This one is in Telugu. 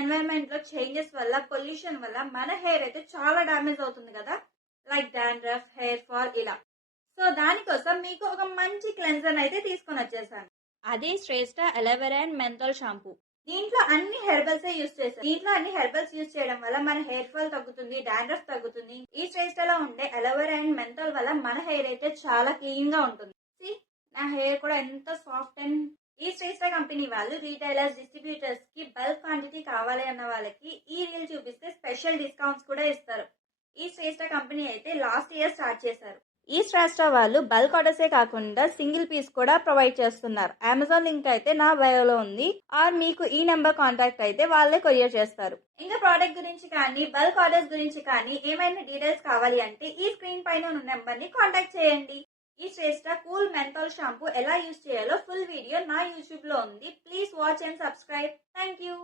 ఎన్వైరన్మెంట్ లో చేంజెస్ వల్ల, పొల్యూషన్ వల్ల మన హెయిర్ అయితే చాలా డ్యామేజ్ అవుతుంది కదా, లైక్ డాండ్రఫ్, హెయిర్ ఫాల్ ఇలా. సో దానికోసం మీకు ఒక మంచి క్లెన్జర్ అయితే తీసుకొని వచ్చేసాను. అదే శ్రేష్ట అలోవెరా అండ్ మెంథాల్ షాంపూ. దీంట్లో అన్ని హెర్బల్స్ యూస్ చేశారు. దీంట్లో అన్ని హెర్బల్స్ యూస్ చేయడం వల్ల మన హెయిర్ ఫాల్ తగ్గుతుంది, డాండ్రఫ్ తగ్గుతుంది. ఈ శ్రేష్టలో ఉండే అలోవెరా అండ్ మెంథాల్ వల్ల మన హెయిర్ అయితే చాలా క్లీన్ గా ఉంటుంది. నా హెయిర్ కూడా ఎంత సాఫ్ట్ అండ్. ఈ శ్రేష్ట కంపెనీ వాళ్ళు రీటైలర్స్, డిస్ట్రిబ్యూటర్స్ కి బల్క్ క్వాంటిటీ కావాలి అన్న వాళ్ళకి ఈ రీల్ చూపిస్తే స్పెషల్ డిస్కౌంట్స్ కూడా ఇస్తారు. ఈ శ్రేష్ట కంపెనీ అయితే లాస్ట్ ఇయర్ స్టార్ట్ చేశారు. ఈ శ్రేష్ట వాళ్ళు బల్క్ ఆర్డర్సే కాకుండా సింగిల్ పీస్ కూడా ప్రొవైడ్ చేస్తున్నారు. అమెజాన్ లింక్ అయితే నా బయోలో ఉంది, ఆర్ మీకు ఈ నెంబర్ కాంటాక్ట్ అయితే వాళ్ళే కొరియర్ చేస్తారు. ఇంకా ప్రోడక్ట్ గురించి కానీ, బల్క్ ఆర్డర్స్ గురించి కానీ ఏమైనా డీటెయిల్స్ కావాలి అంటే ఈ స్క్రీన్ పైన ఉన్న నెంబర్ ని కాంటాక్ట్ చేయండి. ఈ శ్రేష్ట కూల్ మెంథాల్ షాంపూ ఎలా యూజ్ చేయాలో ఫుల్ వీడియో నా యూట్యూబ్ లో ఉంది. Please watch and subscribe. Thank you.